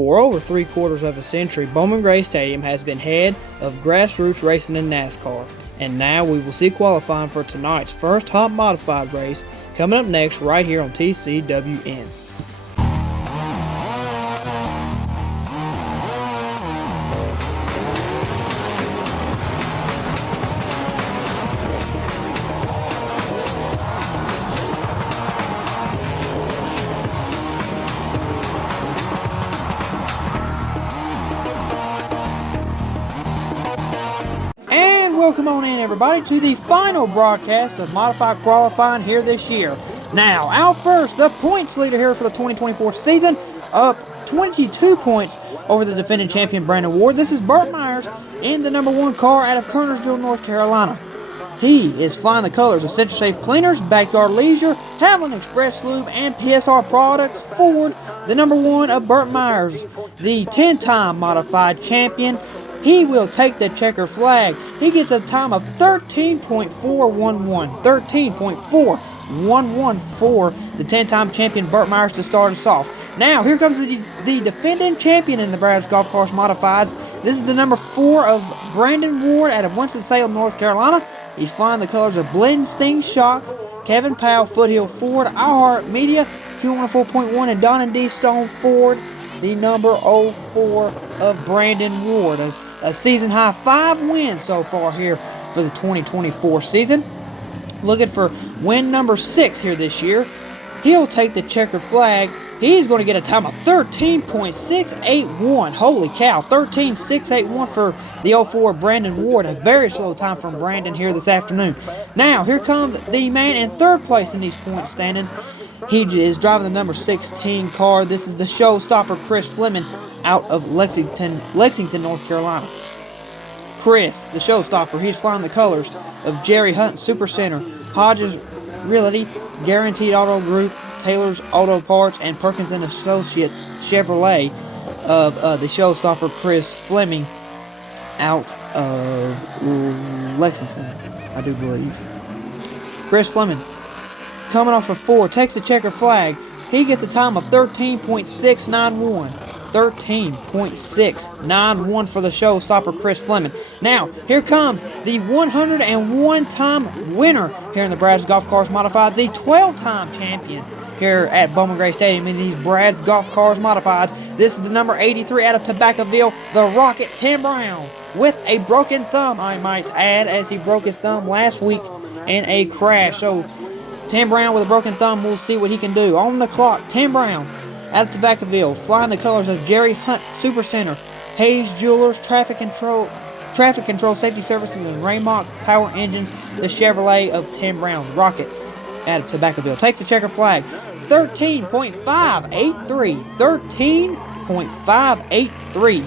For over 3/4 of a century, Bowman Gray Stadium has been head of grassroots racing in NASCAR. And now we will see qualifying for tonight's first hot modified race coming up next right here on TCWN. Welcome on in, everybody, to the final broadcast of modified qualifying here this year. Now, out first, the points leader here for the 2024 season, up 22 points over the defending champion Brandon Ward. This is Burt Myers in the number 1 car out of Kernersville, North Carolina. He is flying the colors of Central Safe Cleaners, Backyard Leisure, Haviland Express Lube, and PSR Products Ford, the number 1 of Burt Myers, the 10-time modified champion. He will take the checker flag. He gets a time of 13.411. 13.411 for the 10-time champion Burt Myers to start us off. Now, here comes the defending champion in the Brad's Golf Cars Modifieds. This is the number 4 of Brandon Ward out of Winston-Salem, North Carolina. He's flying the colors of Blendstein Shocks, Kevin Powell, Foothill Ford, iHeart Media, Q104.1, and Don and D Stone Ford, the number 04 of Brandon Ward. A season-high 5 wins so far here for the 2024 season. Looking for win number 6 here this year. He'll take the checker flag. He's going to get a time of 13.681. Holy cow, 13.681 for the 04 Brandon Ward. A very slow time from Brandon here this afternoon. Now, here comes the man in 3rd place in these point standings. He is driving the number 16 car. This is the showstopper Chris Fleming out of Lexington, North Carolina. Chris, the showstopper, he's flying the colors of Jerry Hunt Supercenter, Hodges Realty, Guaranteed Auto Group, Taylor's Auto Parts, and Perkins & Associates Chevrolet of the showstopper Chris Fleming out of Lexington, I do believe. Chris Fleming, coming off of 4, takes the checker flag. He gets a time of 13.691. 13.691 for the showstopper Chris Fleming. Now, here comes the 101-time winner here in the Brad's Golf Cars Modifieds, the 12-time champion here at Bowman Gray Stadium in these Brad's Golf Cars Modifieds. This is the number 83 out of Tobaccoville, the Rocket, Tim Brown, with a broken thumb, I might add, as he broke his thumb last week in a crash. So, Tim Brown with a broken thumb, we'll see what he can do. On the clock, Tim Brown out of Tobaccoville, flying the colors of Jerry Hunt Supercenter, Hayes Jewelers, Traffic Control Safety Services, and Raymock Power Engines, the Chevrolet of Tim Brown, Rocket out of Tobaccoville. Takes the checker flag, 13.583, 13.583.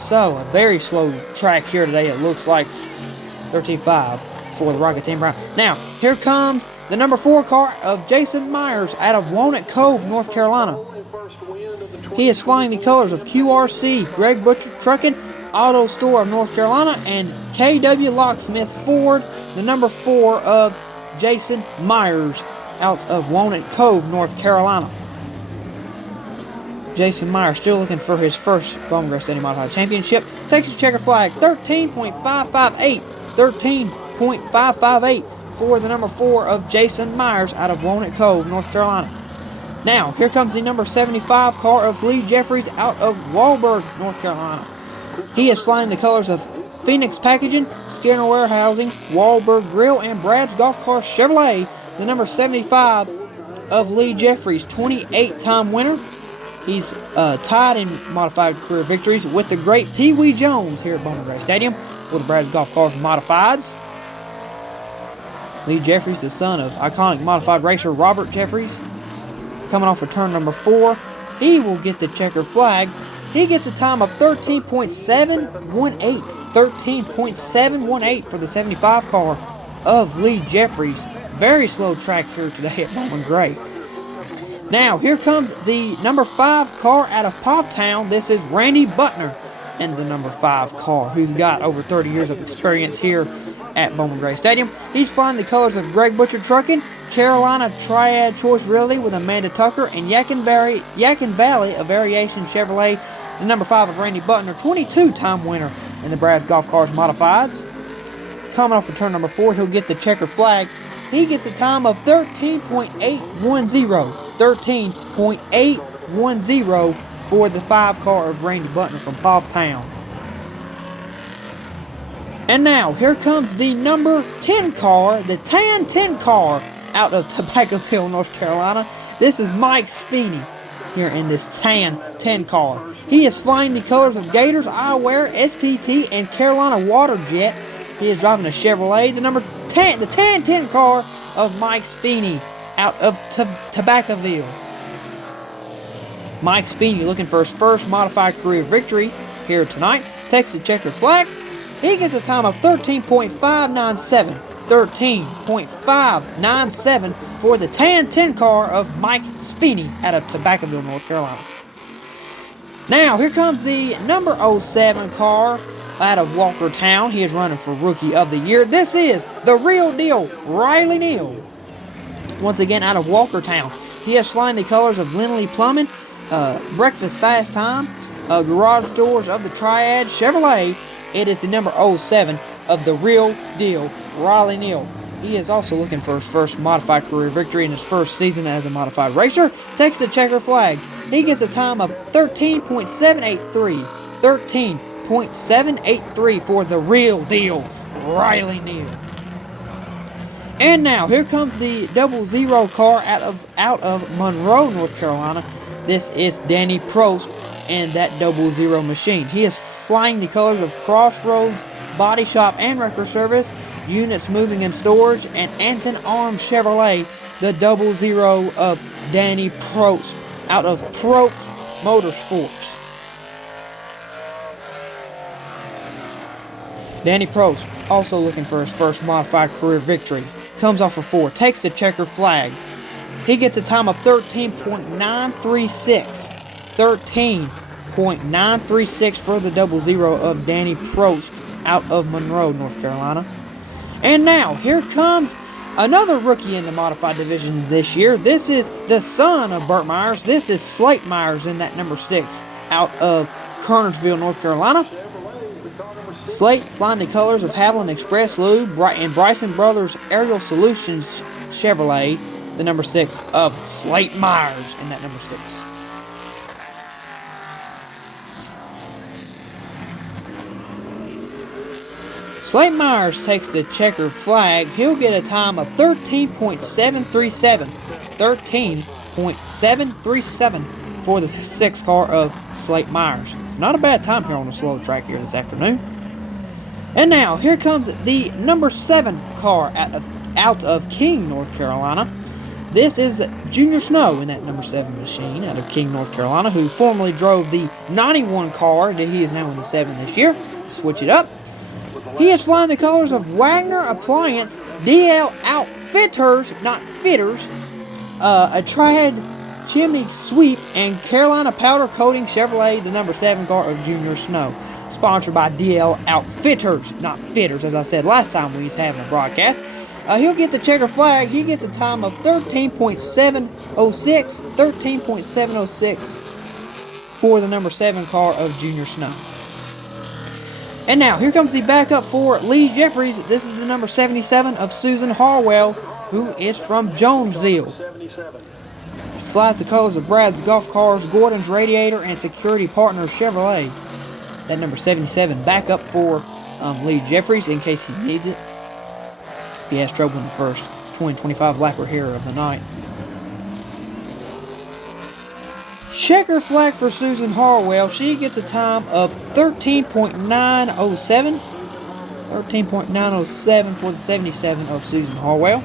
So, a very slow track here today. It looks like 13.5 for the Rocket Tim Brown. Now, here comes the number 4 car of Jason Myers out of Walnut Cove, North Carolina. He is flying the colors of QRC, Greg Butcher Trucking, Auto Store of North Carolina, and KW Locksmith Ford, the number 4 of Jason Myers out of Walnut Cove, North Carolina. Jason Myers still looking for his first Bowman Gray Stadium Modified Championship. Takes the checker flag, 13.558, 13.558 for the number 4 of Jason Myers out of Walnut Cove, North Carolina. Now, here comes the number 75 car of Lee Jeffries out of Walberg, North Carolina. He is flying the colors of Phoenix Packaging, Skinner Warehousing, Walberg Grill, and Brad's Golf Car Chevrolet, the number 75 of Lee Jeffries, 28-time winner. He's tied in modified career victories with the great Pee Wee Jones here at Bowman Gray Stadium for the Brad's Golf Cars Modifieds. Lee Jeffries, the son of iconic modified racer Robert Jeffries, coming off of turn number 4. He will get the checker flag. He gets a time of 13.718. 13.718 for the 75 car of Lee Jeffries. Very slow track here today at Bowman Gray. Now, here comes the number 5 car out of Poptown. This is Randy Butner and the number 5 car, who's got over 30 years of experience here at Bowman Gray Stadium. He's flying the colors of Greg Butcher Trucking, Carolina Triad Choice Realty with Amanda Tucker, and Yakin Valley, a Variation Chevrolet the number 5 of Randy Butner, 22-time winner in the Brad's Golf Cars Modifieds. Coming off of turn number 4, he'll get the checker flag. He gets a time of 13.810. 13.810 for the 5 car of Randy Butner from Boughtown. And now, here comes the number 10 car, the tan 10 car out of Tobaccoville, North Carolina. This is Mike Speeney here in this tan 10 car. He is flying the colors of Gators, Eyewear, SPT, and Carolina Waterjet. He is driving a Chevrolet, the tan 10 car of Mike Speeney out of Tobaccoville. Mike Speeney looking for his first modified career victory here tonight. Takes the checkered flag. He gets a time of 13.597. 13.597 for the tan 10 car of Mike Speeney out of Tobaccoville, North Carolina. Now, here comes the number 07 car out of Walkertown. He is running for Rookie of the Year. This is the real deal, Riley Neal. Once again, out of Walkertown. He is flying the colors of Lindley Plumbing, Breakfast Fast Time, Garage Doors of the Triad, Chevrolet. It is the number 07 of the real deal, Riley Neal. He is also looking for his first modified career victory in his first season as a modified racer. Takes the checker flag. He gets a time of 13.783. 13.783 for the real deal, Riley Neal. And now, here comes the 00 car out of Monroe, North Carolina. This is Danny Prost and that 00 machine. He is flying the colors of Crossroads Body Shop and Record Service, Units Moving and Storage, and Anton Arms Chevrolet, the 00 of Danny Prost out of Prost Motorsports. Danny Prost also looking for his first modified career victory. Comes off of 4, takes the checker flag. He gets a time of 13.936. 13.936 for the 00 of Danny Prost out of Monroe, North Carolina. And now, here comes another rookie in the modified division this year. This is the son of Burt Myers. This is Slate Myers in that number 6 out of Kernersville, North Carolina. Slate flying the colors of Haviland Express Lube and Bryson Brothers Aerial Solutions Chevrolet, the number 6 of Slate Myers in that number 6. Slate Myers takes the checkered flag. He'll get a time of 13.737. 13.737 for the 6 car of Slate Myers. It's not a bad time here on the slow track here this afternoon. And now, here comes the number 7 car out of King, North Carolina. This is Junior Snow in that number 7 machine out of King, North Carolina, who formerly drove the 91 car that he is now in the 7 this year. Switch it up. He is flying the colors of Wagner Appliance, DL Outfitters, not Fitters, a Triad Chimney Sweep, and Carolina Powder Coating Chevrolet, the number 7 car of Junior Snow. Sponsored by DL Outfitters, not Fitters, as I said last time we was having a broadcast. He'll get the checker flag. He gets a time of 13.706. 13.706 for the number 7 car of Junior Snow. And now, here comes the backup for Lee Jeffries. This is the number 77 of Susan Harwell, who is from Jonesville. Flies the colors of Brad's Golf Cars, Gordon's Radiator, and Security Partners Chevrolet. That number 77 backup for Lee Jeffries in case he needs it. If he has trouble in the first 20-25 lapper here of the night. Checker flag for Susan Harwell. She gets a time of 13.907. 13.907 for the 77 of Susan Harwell.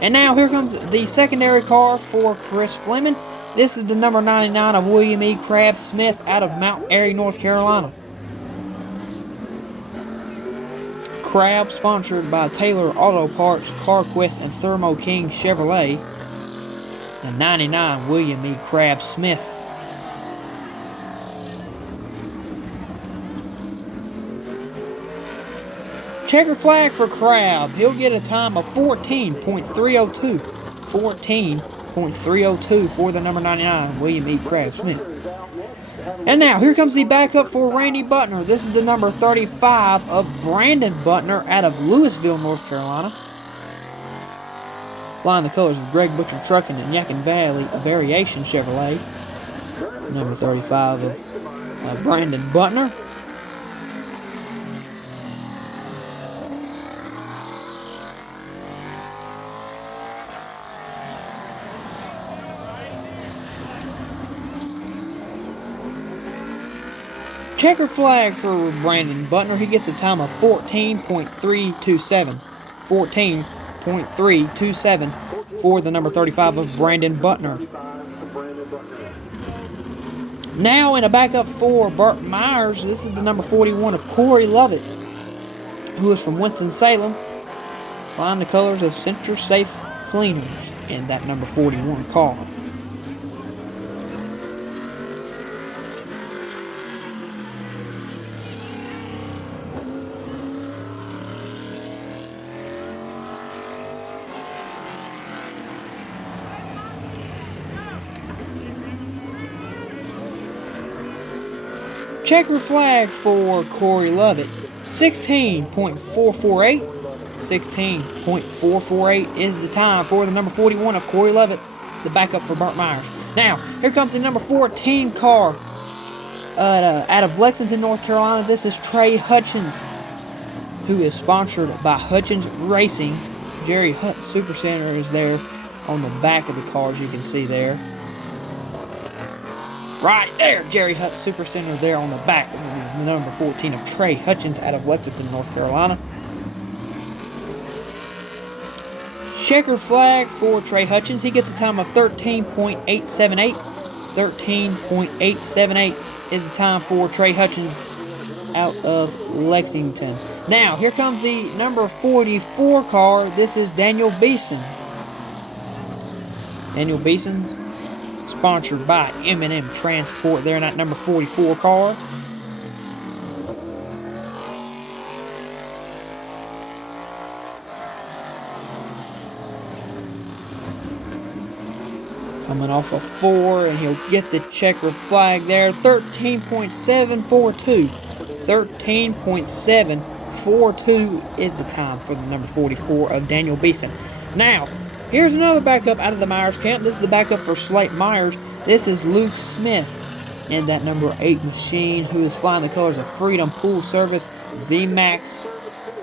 And now here comes the secondary car for Chris Fleming. This is the number 99 of William E. Crab Smith out of Mount Airy, North Carolina. Crab sponsored by Taylor Auto Parts, CarQuest, and Thermo King Chevrolet. The 99 William E. Crab Smith. Checker flag for Crab. He'll get a time of 14.302. 14.302 for the number 99 William E. Crab Smith. And now, here comes the backup for Randy Butner. This is the number 35 of Brandon Butner out of Louisville, North Carolina. Flying the colors of Greg Butcher Trucking and Yakin Valley Variation Chevrolet. Number 35 of Brandon Butner. Checker flag for Brandon Butner. He gets a time of 14.327. 14.327 for the number 35 of Brandon Butner. Now in a backup for Burt Myers, this is the number 41 of Corey Lovett, who is from Winston-Salem. Flying the colors of Central Safe Cleaners in that number 41 car. Checker flag for Corey Lovett, 16.448. 16.448 is the time for the number 41 of Corey Lovett, the backup for Burt Myers. Now, here comes the number 14 car out of Lexington, North Carolina. This is Trey Hutchins, who is sponsored by Hutchins Racing. Jerry Hutt Supercenter is there on the back of the car, as you can see there. Right there, Jerry Hutt Supercenter there on the back of the number 14 of Trey Hutchins out of Lexington, North Carolina. Checker flag for Trey Hutchins. He gets a time of 13.878. 13.878 is the time for Trey Hutchins out of Lexington. Now, here comes the number 44 car. This is Daniel Beeson. Daniel Beeson, sponsored by M&M Transport there in that number 44 car. Coming off a 4, and he'll get the checkered flag there. 13.742. 13.742 is the time for the number 44 of Daniel Beeson. Now, here's another backup out of the Myers camp. This is the backup for Slate Myers. This is Luke Smith in that number 8 machine, who is flying the colors of Freedom Pool Service, Z-Max,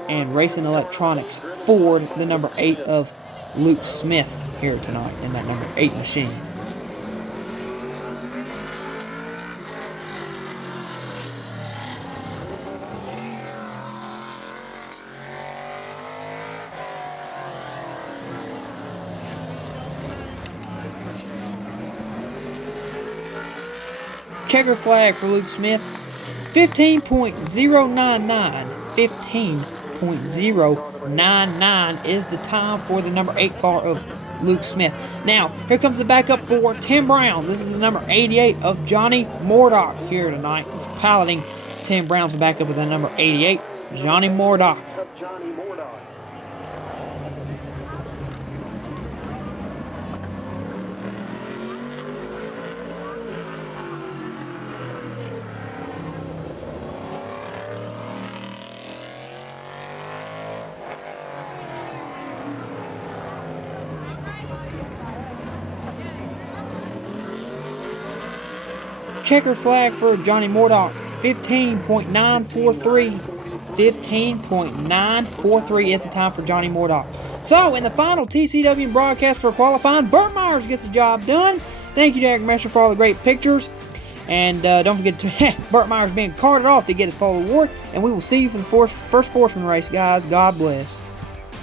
and Racing Electronics Ford, the number 8 of Luke Smith here tonight in that number 8 machine. Checker flag for Luke Smith, 15.099. 15.099 is the time for the number 8 car of Luke Smith. Now, here comes the backup for Tim Brown. This is the number 88 of Johnny Mordock here tonight. Piloting Tim Brown's backup with the number 88, Johnny Mordock. Checker flag for Johnny Mordock, 15.943. 15.943 is the time for Johnny Mordock. So, in the final TCW broadcast for qualifying, Burt Myers gets the job done. Thank you, Derek Messer, for all the great pictures. And don't forget to Burt Myers being carted off to get his pole award. And we will see you for the first sportsman race, guys. God bless.